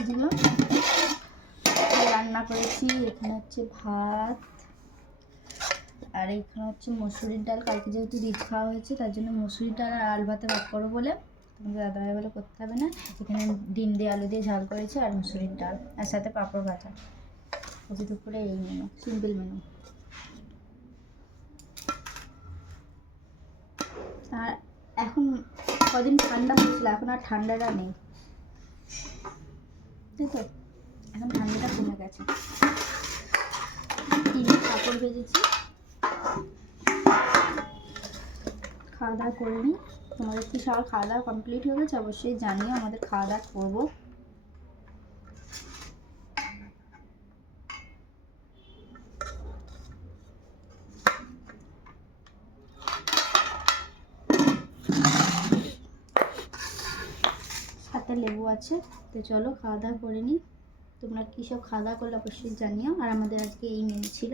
এগুলো রান্না করেছি। এখানে হচ্ছে ভাত, আর এখানে হচ্ছে মসুরির ডাল। কালকে যেহেতু রিচ খাওয়া হয়েছে তার জন্য মসুরির ডাল আর আলু ভাতে ভাগ করো বলে তোমাদের দাদাভাই বলে করতে হবে না। এখানে ডিম দিয়ে আলু দিয়ে ঝাল করেছে আর মসুরির ডাল, আর সাথে পাঁপড় ভাজা। আজকে দুপুরে এই মেনু, সিম্পল মেনু। আর এখন কদিন ঠান্ডা পড়ছিল, এখন আর ঠান্ডাটা নেই, তাই তো? এখন ঠান্ডাটা কমে গেছে। ডিমের পাঁপড় ভেজেছি, খাওয়া দাওয়া করে নিই। তোমাদের কি সবার খাওয়া দাওয়া কমপ্লিট হয়ে গেছে? অবশ্যই জানিও, আমাদের খাওয়া দাওয়া করবো। সাথে লেবু আছে। তো চলো খাওয়া দাওয়া করে নিই। তোমরা কী সব খাওয়া দাওয়া করলে অবশ্যই জানিও। আর আমাদের আজকে এই মেনু ছিল।